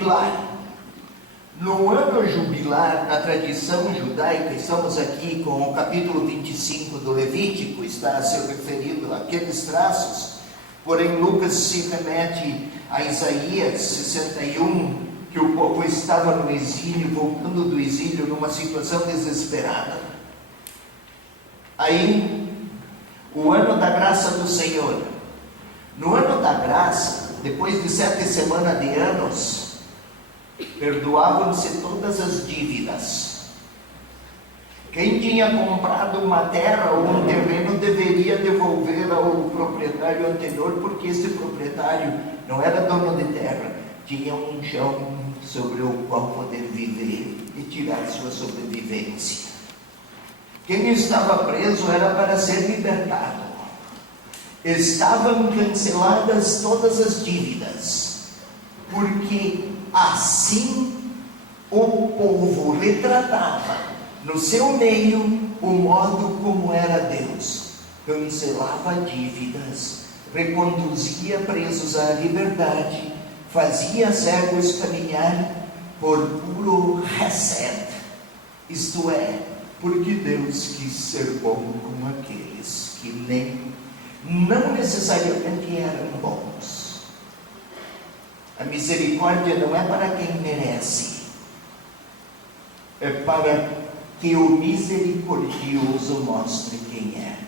jubilar. No ano jubilar, na tradição judaica, estamos aqui com o capítulo 25 do Levítico, está a ser referido àqueles traços, porém Lucas se remete a Isaías 61, que o povo estava no exílio, voltando do exílio numa situação desesperada. Aí, o ano da graça do Senhor. No ano da graça, depois de 7 semanas de anos, perdoavam-se todas as dívidas. Quem tinha comprado uma terra ou um terreno deveria devolver ao proprietário anterior, porque esse proprietário não era dono de terra, tinha um chão sobre o qual poder viver e tirar sua sobrevivência. Quem estava preso era para ser libertado. Estavam canceladas todas as dívidas, porque assim o povo retratava no seu meio o modo como era Deus. Cancelava dívidas, reconduzia presos à liberdade, fazia cegos caminhar por puro hesed, isto é, porque Deus quis ser bom com aqueles que não necessariamente eram bons. A misericórdia não é para quem merece, é para que o misericordioso mostre quem é.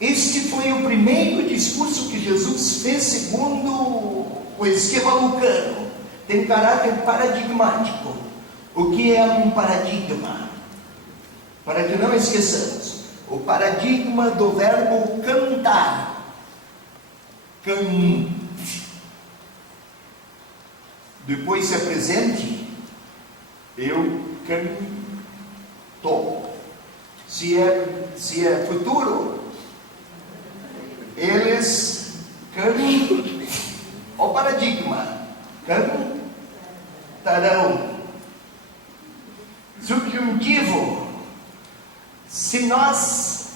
Este foi o primeiro discurso que Jesus fez segundo o esquema lucano. Tem caráter paradigmático. O que é um paradigma? Para que não esqueçamos, o paradigma do verbo cantar. Depois se apresente, eu canto. Se é futuro, eles cantam. O paradigma, cantarão. Subjuntivo, se nós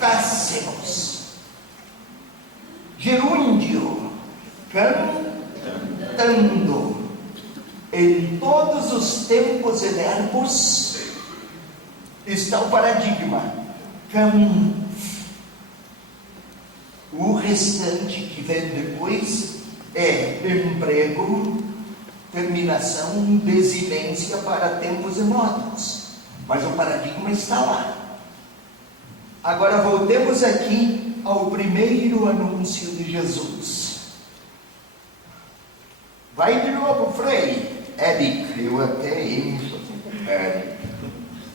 cantássemos. Gerúndio, cantando. Em todos os tempos e verbos está o paradigma. O restante que vem depois é emprego, terminação, desinência para tempos e modos. Mas o paradigma está lá. Agora voltemos aqui ao primeiro anúncio de Jesus. Vai de novo, Frei. Eric, eu até encho.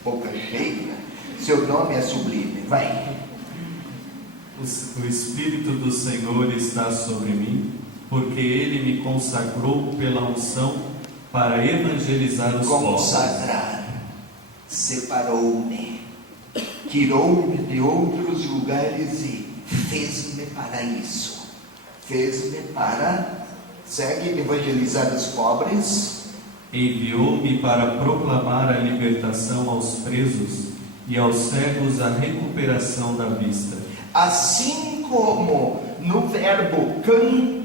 Boca cheia. Seu nome é sublime. Vai. O Espírito do Senhor está sobre mim, porque Ele me consagrou pela unção para evangelizar os povos. Consagrar. Separou-me. Tirou-me de outros lugares e fez-me para isso. Fez-me para, segue, evangelizar os pobres. Enviou-me para proclamar a libertação aos presos e aos cegos a recuperação da vista. Assim como no verbo can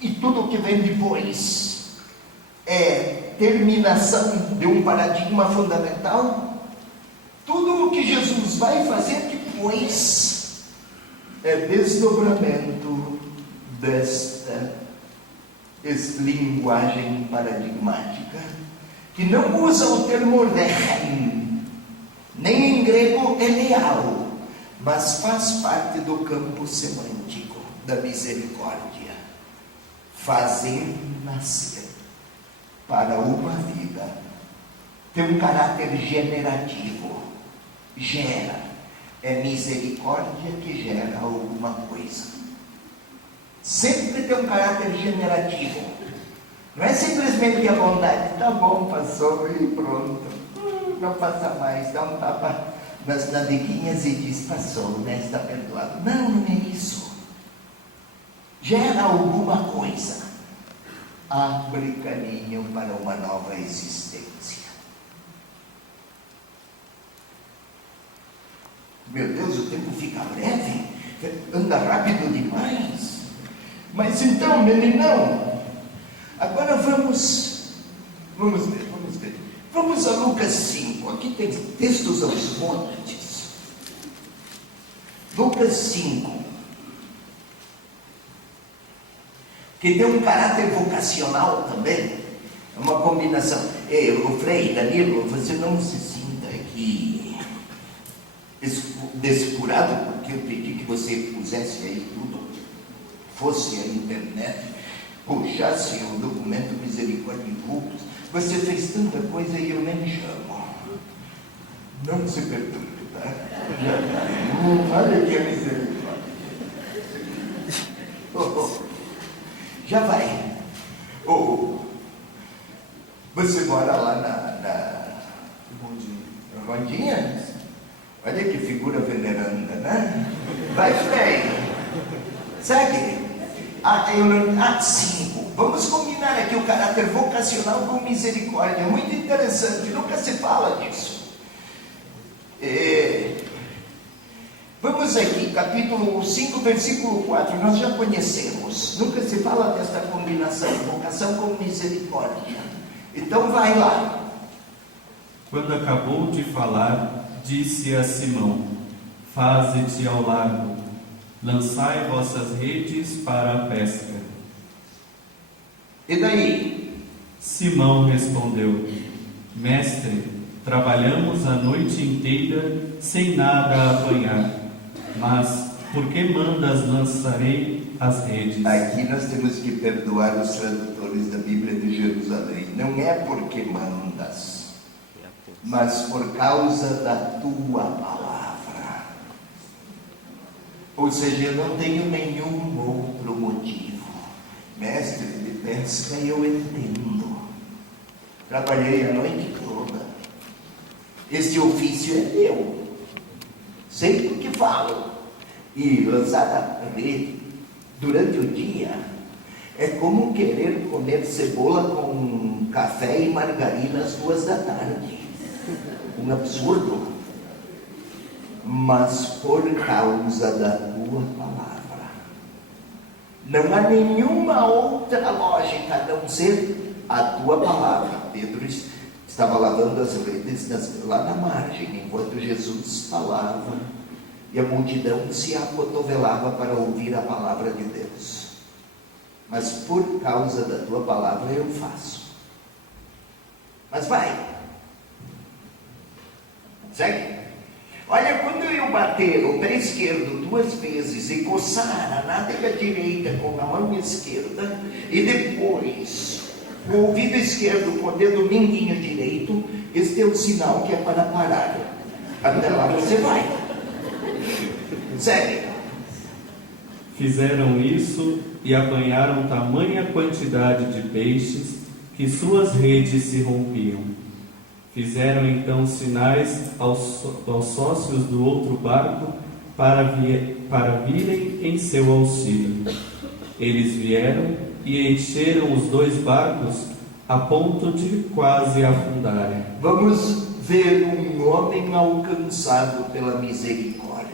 e tudo que vem depois é terminação de um paradigma fundamental, tudo o que Jesus vai fazer depois é desdobramento desta linguagem paradigmática, que não usa o termo rechem, nem em grego é leal, mas faz parte do campo semântico da misericórdia. Fazer nascer para uma vida. Tem um caráter generativo. Gera. É misericórdia que gera alguma coisa. Sempre tem um caráter generativo. Não é simplesmente a bondade. Tá bom, passou e pronto. Não passa mais. Dá um tapa nas nadeguinhas e diz, passou, né? Está perdoado. Não, não é isso. Gera alguma coisa. Abre caminho para uma nova existência. Meu Deus, o tempo fica breve. Anda rápido demais. Mas então, meninão, agora vamos ver. Vamos a Lucas 5, aqui tem textos aos montes. Lucas 5, que tem um caráter vocacional também, é uma combinação. O Frei, Danilo, você não se sinta aqui descurado, porque eu pedi que você pusesse aí tudo, fosse a internet, puxasse o documento Misericórdia em Vultos. Você fez tanta coisa e eu nem chamo. Não se perturbe, tá? Olha que a misericórdia. Já vai. Você mora lá na Rondinha? Olha que figura veneranda, né? Vai, Frei. Segue. 5. Vamos combinar aqui o caráter vocacional com misericórdia. É muito interessante, nunca se fala disso. Vamos aqui, capítulo 5, versículo 4. Nós já conhecemos. Nunca se fala desta combinação, vocação com misericórdia. Então vai lá. Quando acabou de falar, disse a Simão: Faze-te ao largo, lançai vossas redes para a pesca. E daí? Simão respondeu: Mestre, trabalhamos a noite inteira sem nada a apanhar, mas por que mandas lançarei as redes? Aqui nós temos que perdoar os tradutores da Bíblia de Jerusalém. Não é porque mandas, mas por causa da tua palavra. Ou seja, eu não tenho nenhum outro motivo. Mestre de pesca, eu entendo. Trabalhei a noite toda. Este ofício é meu. Sei do que falo. E lançar a rede durante o dia é como querer comer cebola com café e margarina às 2 da tarde. Um absurdo. Mas por causa da tua palavra. Não há nenhuma outra lógica a não ser a tua palavra. Pedro estava lavando as redes lá na margem, enquanto Jesus falava, e a multidão se acotovelava para ouvir a palavra de Deus. Mas por causa da tua palavra eu faço. Mas vai. Segue. Olha, quando eu bater o pé esquerdo 2 vezes e coçar a nádega direita com a mão esquerda, e depois o ouvido esquerdo com o dedo mindinho direito, este é o sinal que é para parar. Até lá você vai. Segue. Fizeram isso e apanharam tamanha quantidade de peixes que suas redes se rompiam. Fizeram então sinais aos sócios do outro barco para virem em seu auxílio. Eles vieram e encheram os 2 barcos a ponto de quase afundarem. Vamos ver um homem alcançado pela misericórdia.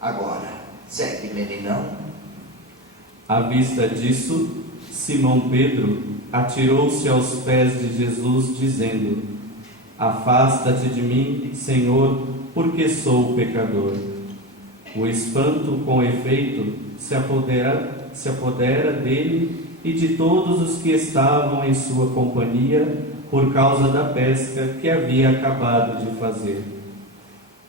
Agora, segue, meninão. À vista disso, Simão Pedro atirou-se aos pés de Jesus, dizendo: Afasta-te de mim, Senhor, porque sou pecador. O espanto, com efeito, se apodera dele e de todos os que estavam em sua companhia, por causa da pesca que havia acabado de fazer.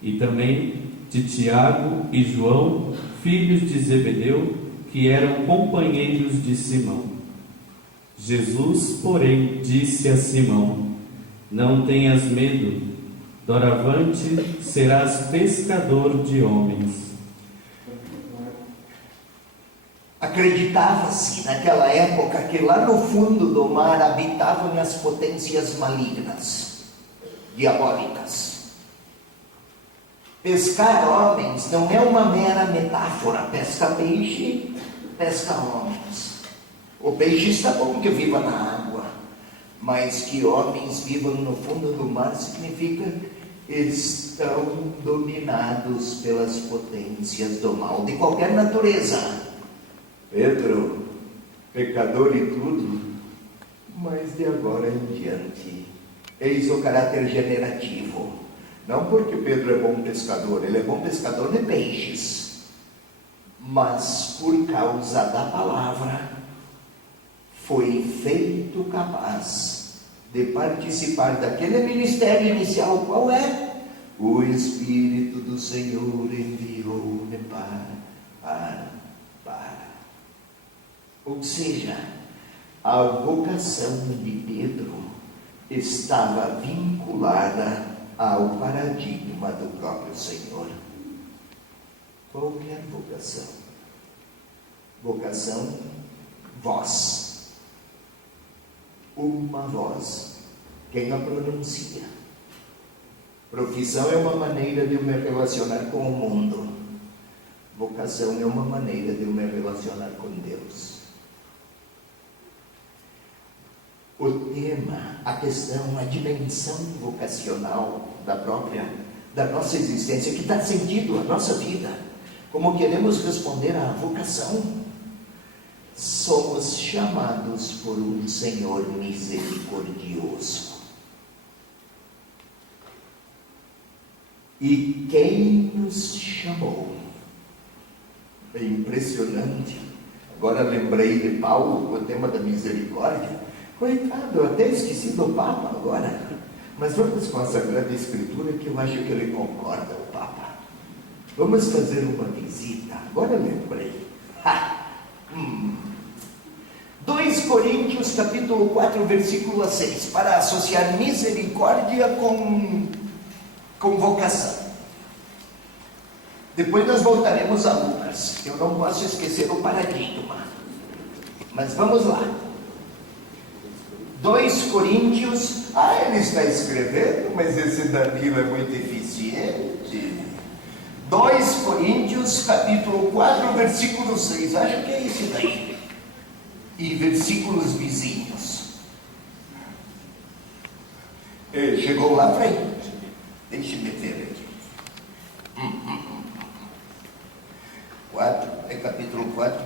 E também de Tiago e João, filhos de Zebedeu, que eram companheiros de Simão. Jesus, porém, disse a Simão: Não tenhas medo, doravante serás pescador de homens. Acreditava-se naquela época que lá no fundo do mar habitavam as potências malignas, diabólicas. Pescar homens não é uma mera metáfora. Pesca peixe, pesca homens. O peixe está bom que viva na água, mas que homens vivam no fundo do mar significa estão dominados pelas potências do mal de qualquer natureza. Pedro, pecador e tudo, mas de agora em diante, eis o caráter generativo. Não porque Pedro é bom pescador, ele é bom pescador de peixes, mas por causa da palavra, foi feito capaz de participar daquele ministério inicial. Qual é? O Espírito do Senhor enviou-me para. Ou seja, a vocação de Pedro estava vinculada ao paradigma do próprio Senhor. Qualquer vocação. Vocação, voz. Uma voz. Quem a pronuncia? Profissão é uma maneira de eu me relacionar com o mundo. Vocação é uma maneira de eu me relacionar com Deus. O tema, a questão, a dimensão vocacional da nossa existência, que dá sentido à nossa vida. Como queremos responder à vocação? Somos chamados por um Senhor misericordioso. E quem nos chamou? É impressionante. Agora lembrei de Paulo, o tema da misericórdia. Coitado, eu até esqueci do Papa agora. Mas vamos com a Sagrada Escritura, que eu acho que ele concorda, o Papa. Vamos fazer uma visita. Agora eu lembrei. 2 Coríntios, capítulo 4, versículo 6. Para associar misericórdia com vocação. Depois nós voltaremos a Lucas. Eu não posso esquecer o paradigma. Mas vamos lá. 2 Coríntios, ele está escrevendo, mas esse Danilo é muito eficiente. 2 Coríntios, capítulo 4, versículo 6, acho que é esse daí. E versículos vizinhos. Chegou lá para aí. Deixa-me ver aqui. 4, é capítulo 4,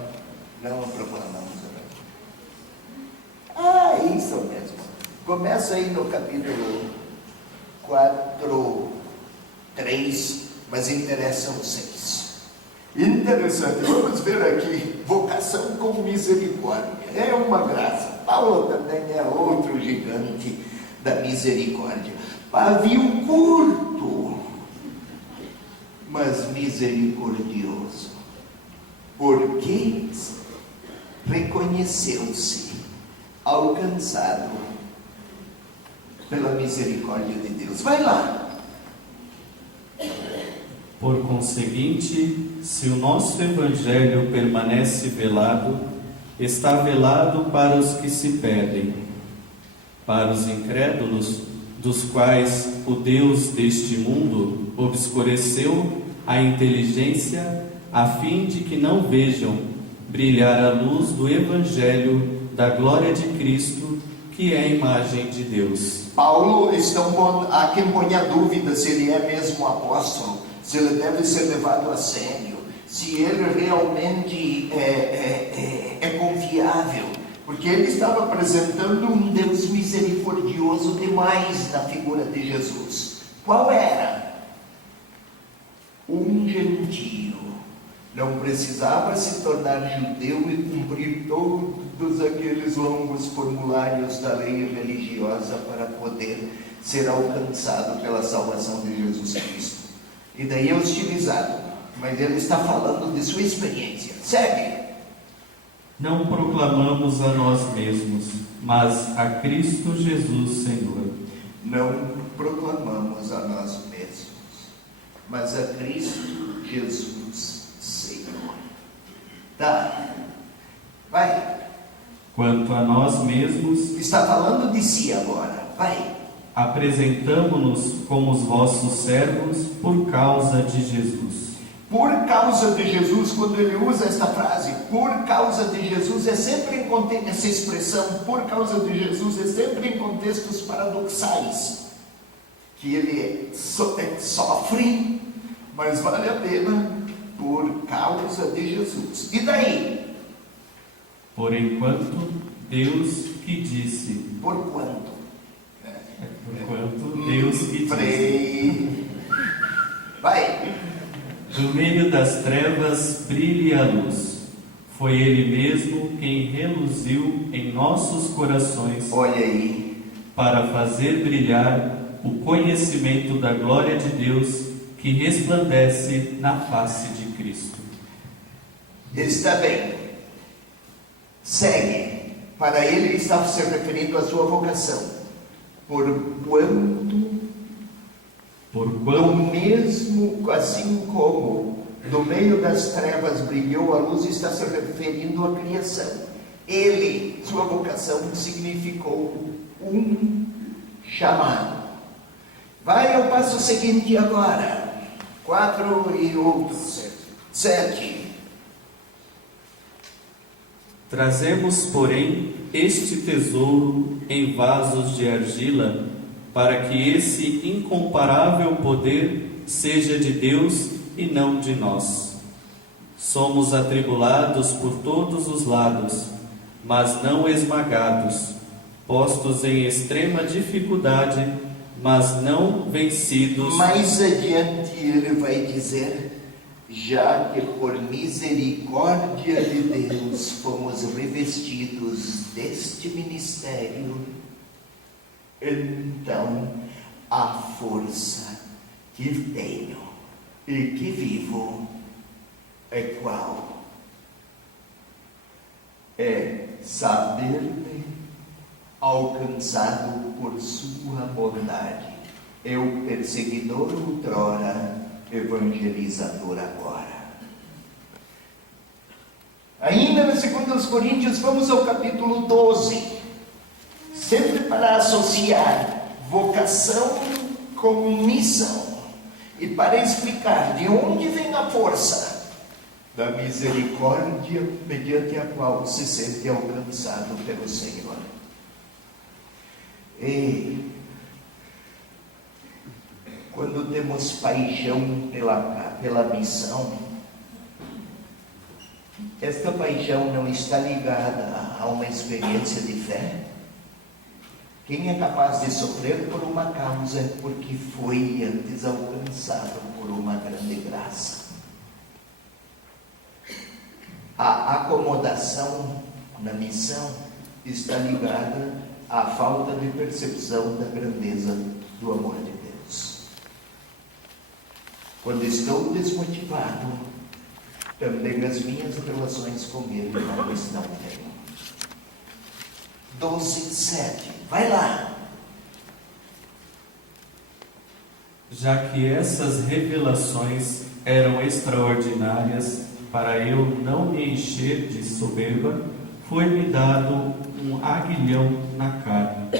não proclamamos. Isso mesmo. Começa aí no capítulo 4, 3, mas interessa o 6. Interessante, vamos ver aqui, vocação com misericórdia. É uma graça. Paulo também é outro gigante da misericórdia. Pavio curto, mas misericordioso. Porque reconheceu-se alcançado pela misericórdia de Deus. Vai lá. Por conseguinte, se o nosso Evangelho permanece velado, está velado para os que se perdem, para os incrédulos, dos quais o Deus deste mundo obscureceu a inteligência, a fim de que não vejam brilhar a luz do Evangelho da glória de Cristo, que é a imagem de Deus. Paulo, há quem ponha dúvida se ele é mesmo apóstolo, se ele deve ser levado a sério, se ele realmente é confiável, porque ele estava apresentando um Deus misericordioso demais na figura de Jesus. Qual era? Um gentio. Não precisava se tornar judeu e cumprir todos aqueles longos formulários da lei religiosa para poder ser alcançado pela salvação de Jesus Cristo. E daí é hostilizado, mas ele está falando de sua experiência. Segue. Não proclamamos a nós mesmos, mas a Cristo Jesus Senhor. Não proclamamos a nós mesmos, mas a Cristo Jesus Senhor. Tá, vai. Quanto a nós mesmos, está falando de si agora, vai. Apresentamo-nos como os vossos servos por causa de Jesus. Por causa de Jesus, quando ele usa esta frase, por causa de Jesus, é sempre em contexto, essa expressão, por causa de Jesus, é sempre em contextos paradoxais, que ele sofre, mas vale a pena por causa de Jesus. E daí? Por enquanto, Deus que disse. Por quanto? Porquanto Deus que disse. Frei. Vai. Do meio das trevas brilhe a luz. Foi Ele mesmo quem reluziu em nossos corações. Olha aí. Para fazer brilhar o conhecimento da glória de Deus que resplandece na face de Cristo. Está bem. Segue. Para ele estava se referindo à sua vocação. Porquanto, do mesmo, assim como no meio das trevas brilhou a luz, está se referindo à criação. Ele, sua vocação, significou um chamado. Vai ao passo seguinte agora. 4 e outros. 7. Trazemos, porém, este tesouro em vasos de argila, para que esse incomparável poder seja de Deus e não de nós. Somos atribulados por todos os lados, mas não esmagados, postos em extrema dificuldade, mas não vencidos. Mais adiante ele vai dizer: já que por misericórdia de Deus fomos revestidos deste ministério, então a força que tenho e que vivo é qual? É saber-me alcançado por sua bondade. Eu, perseguidor outrora, evangelizador agora. Ainda na 2 Coríntios, vamos ao capítulo 12. Sempre para associar vocação com missão. E para explicar de onde vem a força da misericórdia mediante a qual se sente alcançado pelo Senhor. E quando temos paixão pela missão, esta paixão não está ligada a uma experiência de fé. Quem é capaz de sofrer por uma causa é porque foi antes alcançado por uma grande graça. A acomodação na missão está ligada à falta de percepção da grandeza do amor de Deus. Quando estou desmotivado, também as minhas relações com Ele não estão bem. 12:7. Vai lá. Já que essas revelações eram extraordinárias, para eu não me encher de soberba, foi-me dado um aguilhão na carne,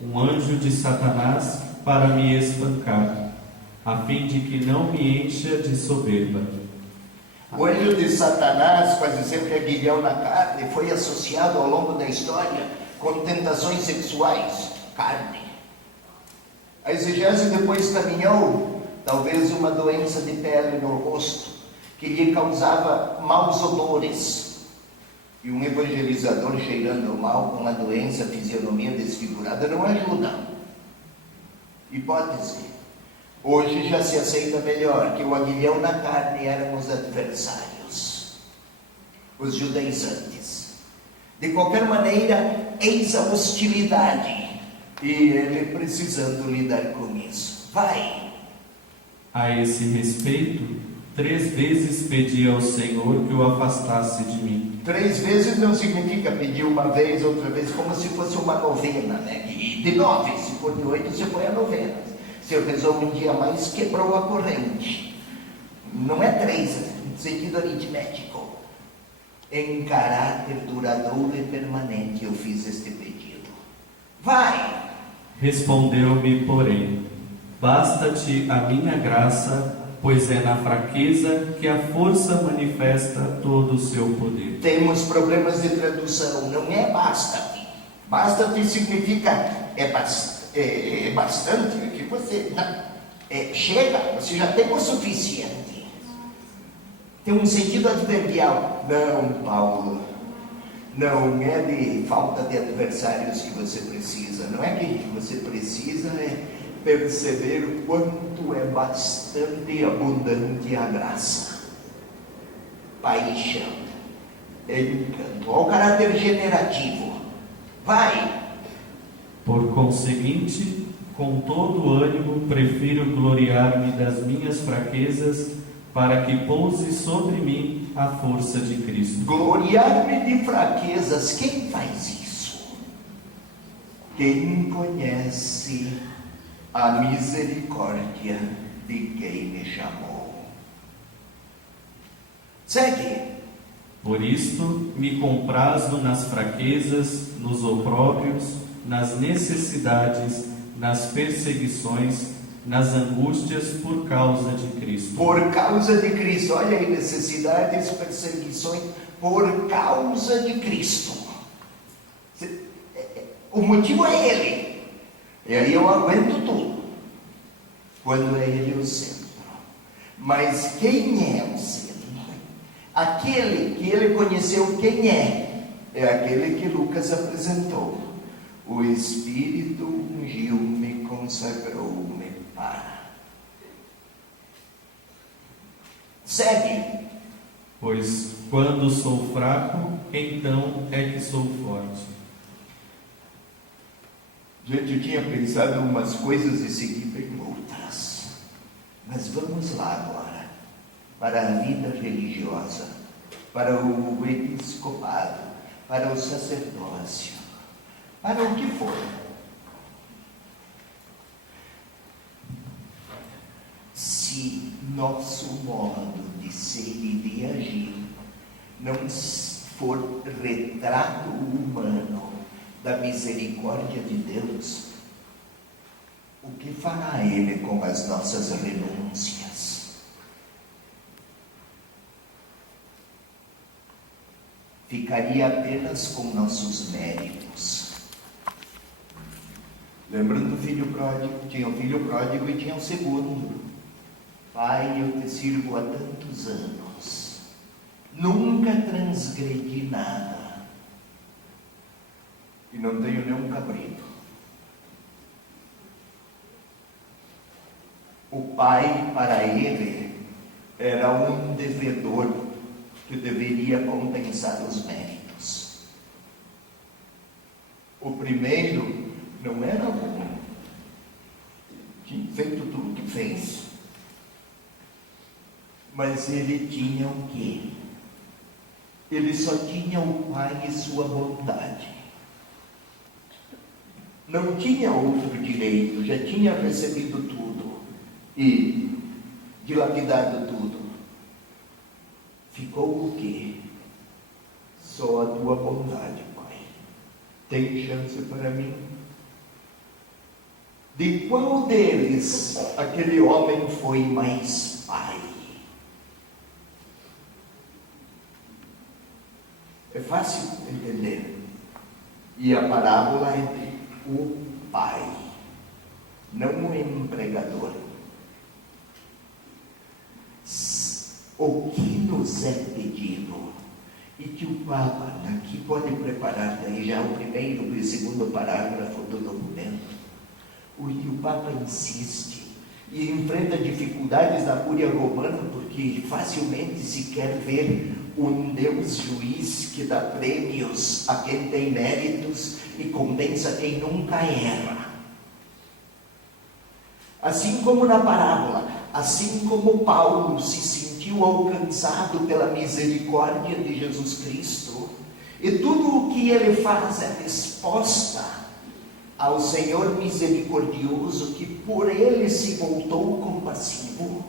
um anjo de Satanás para me espancar, a fim de que não me encha de soberba. O anjo de Satanás, quase sempre aguilhão na carne, foi associado ao longo da história com tentações sexuais, carne. A exegese depois caminhou, talvez uma doença de pele no rosto, que lhe causava maus odores. E um evangelizador cheirando mal com a doença, a fisionomia desfigurada, não ajuda. Hipótese. Hoje já se aceita melhor que o aguilhão na carne eram os adversários, os judaizantes. De qualquer maneira, eis a hostilidade, e ele precisando lidar com isso. Vai! A esse respeito, 3 vezes pedi ao Senhor que o afastasse de mim. 3 vezes não significa pedir uma vez, outra vez, como se fosse uma novena, né? E de 9, se for de 8, você põe a novena. Se eu rezou um dia a mais, quebrou a corrente. Não é 3, no sentido aritmético. Em caráter duradouro e permanente eu fiz este pedido. Vai! Respondeu-me, porém, basta-te a minha graça, pois é na fraqueza que a força manifesta todo o seu poder. Temos problemas de tradução, não é basta-te. Basta-te significa é bastante, que você chega, você já tem o suficiente. Tem um sentido adverbial. Não, Paulo, Não é de falta de adversários que você precisa. Não é que você precisa perceber o quanto é bastante abundante a graça, paixão, encanto. Olha o caráter generativo. Vai! Por conseguinte, com todo o ânimo, prefiro gloriar-me das minhas fraquezas, para que pouse sobre mim a força de Cristo. Gloriar-me de fraquezas, quem faz isso? Quem conhece a misericórdia de quem me chamou. Segue. Por isto, me comprazo nas fraquezas, nos opróbrios, nas necessidades, nas perseguições, nas angústias por causa de Cristo. Por causa de Cristo. Olha aí, necessidades, perseguições, por causa de Cristo. O motivo é Ele. E aí eu aguento tudo, quando é Ele o centro. Mas quem é o centro? Aquele que Ele conheceu quem é aquele que Lucas apresentou. O Espírito ungiu-me, consagrou-me para. Segue. Pois quando sou fraco, então é que sou forte. Gente, eu tinha pensado em umas coisas e segui em outras. Mas vamos lá agora, para a vida religiosa, para o episcopado, para o sacerdócio, para o que for. Se nosso modo de ser e de agir não for retrato humano da misericórdia de Deus, o que fará Ele com as nossas renúncias? Ficaria apenas com nossos méritos. Lembrando do filho pródigo, tinha o filho pródigo e tinha o segundo. Pai, eu te sirvo há tantos anos, nunca transgredi nada, e não tenho nenhum cabrito. O pai, para ele, era um devedor que deveria compensar os méritos. O primeiro não era bom, tinha feito tudo o que fez, mas ele tinha o quê? Ele só tinha o pai e sua bondade. Não tinha outro direito, já tinha recebido tudo e dilapidado tudo. Ficou o quê? Só a tua bondade, Pai. Tem chance para mim? De qual deles aquele homem foi mais pai? É fácil entender. E a parábola é de o pai, não o empregador. O que nos é pedido, e que o Papa aqui pode preparar daí já o primeiro e o segundo parágrafo do documento, o que o Papa insiste e enfrenta dificuldades da Cúria Romana, porque facilmente se quer ver um Deus juiz que dá prêmios a quem tem méritos e compensa quem nunca erra. Assim como na parábola, assim como Paulo se sentiu alcançado pela misericórdia de Jesus Cristo, e tudo o que ele faz é resposta ao Senhor misericordioso, que por ele se voltou compassivo,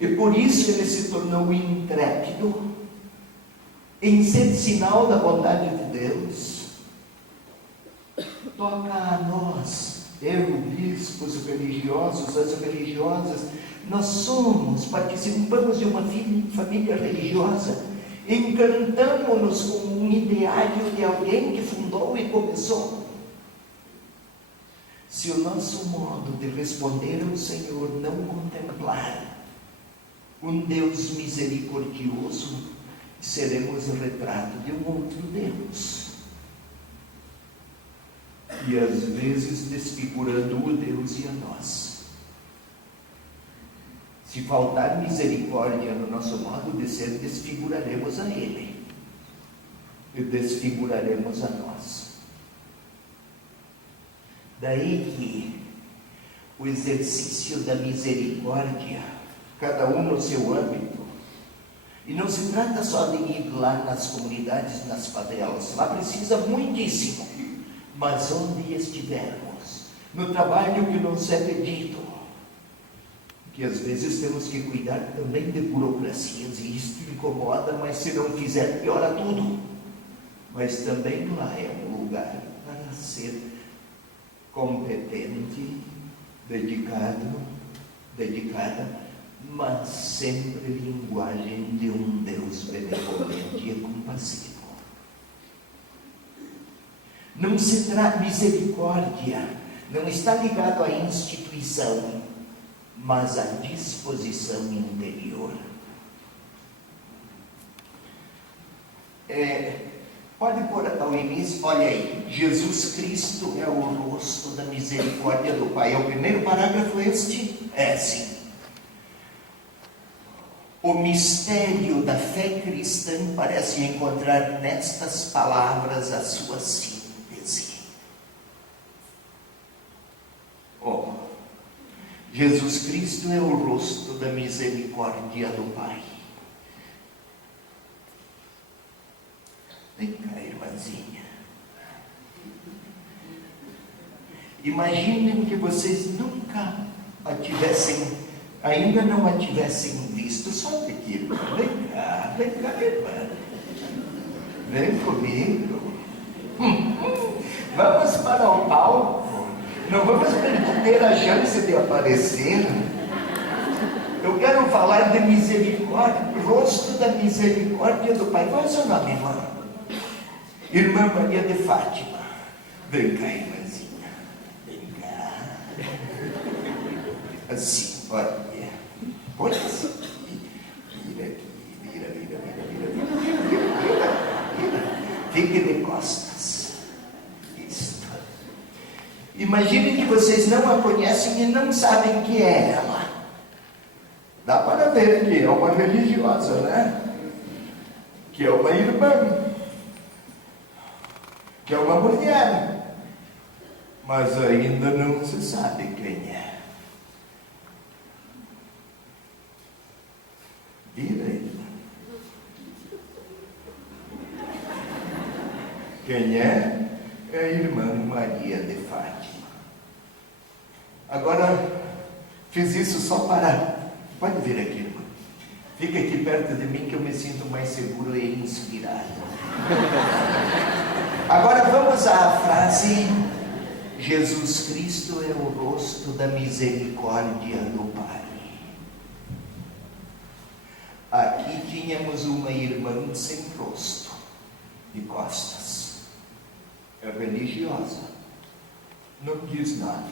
e por isso ele se tornou intrépido em ser sinal da bondade de Deus. Toca a nós, eu, bispos religiosos, as religiosas, nós participamos de uma família religiosa, encantamos-nos com um ideário de alguém que fundou e começou. Se o nosso modo de responder ao Senhor não contemplar um Deus misericordioso seremos o retrato de um outro Deus. E às vezes desfigurando o Deus e a nós. Se faltar misericórdia no nosso modo de ser, desfiguraremos a Ele. E desfiguraremos a nós. Daí que o exercício da misericórdia, cada um no seu âmbito, e não se trata só de ir lá nas comunidades, nas favelas, lá precisa muitíssimo, mas onde estivermos, no trabalho que nos é pedido, que às vezes temos que cuidar também de burocracias, e isto incomoda, mas se não fizer, piora tudo. Mas também lá é um lugar para ser competente, dedicada, mas sempre linguagem de um Deus benevolente e compassivo. Não se trata, misericórdia não está ligado à instituição, mas à disposição interior. Pode pôr ao início, olha aí, Jesus Cristo é o rosto da misericórdia do Pai. É o primeiro parágrafo este? É, sim. O mistério da fé cristã parece encontrar nestas palavras a sua síntese. Jesus Cristo é o rosto da misericórdia do Pai. Vem cá, irmãzinha. Imaginem que vocês nunca ainda não a tivessem visto. Sobe aqui, irmã. Vem cá, irmã. Vem comigo. Vamos para o palco. Não vamos perder a chance de aparecer. Eu quero falar de misericórdia, rosto da misericórdia do Pai. Qual é o seu nome, irmã? Irmã Maria de Fátima. Vem cá, irmãzinha. Vem cá. Assim, olha. Olha assim. Vira aqui. Vira. Fique de costas. Isso. Imaginem que vocês não a conhecem e não sabem que é ela. Dá para ver que é uma religiosa, né? Que é uma irmã. Que é uma mulher, mas ainda não se sabe quem é. Vira ele. Quem é? É a irmã Maria de Fátima. Agora, fiz isso só para... Pode vir aqui, irmã. Fica aqui perto de mim que eu me sinto mais seguro e inspirado. Agora vamos à frase: Jesus Cristo é o rosto da misericórdia do Pai. Aqui tínhamos uma irmã sem rosto, de costas. É religiosa. Não diz nada,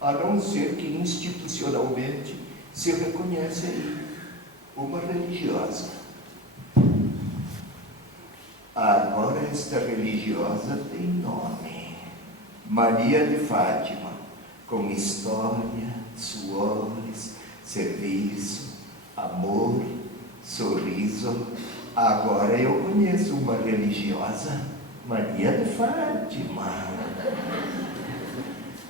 a não ser que institucionalmente se reconhece aí uma religiosa. Agora esta religiosa tem nome: Maria de Fátima, com história, suores, serviço, amor, sorriso. Agora eu conheço uma religiosa, Maria de Fátima.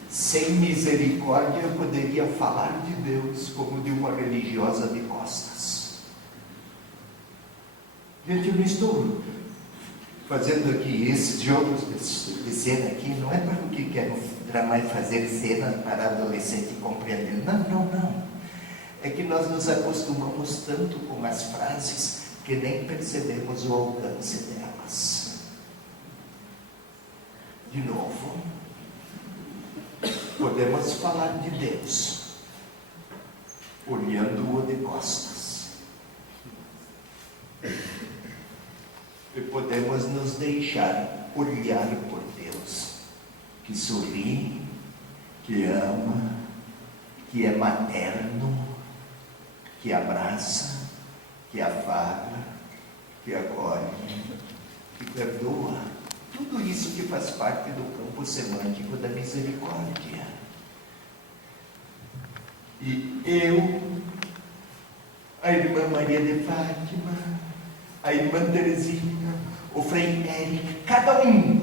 Sem misericórdia eu poderia falar de Deus como de uma religiosa de costas. Gente, eu não estou fazendo aqui esses jogos de cena aqui, não é para o que quero fazer cenas para adolescente compreender. Não. É que nós nos acostumamos tanto com as frases que nem percebemos o alcance delas. De novo, podemos falar de Deus olhando-o de costas. E podemos nos deixar olhar por Deus, que sorri, que ama, que é materno, que abraça, que afaga, que acolhe, que perdoa. Tudo isso que faz parte do campo semântico da misericórdia. E eu, a irmã Maria de Fátima, a irmã Teresinha, o Frei Érico, cada um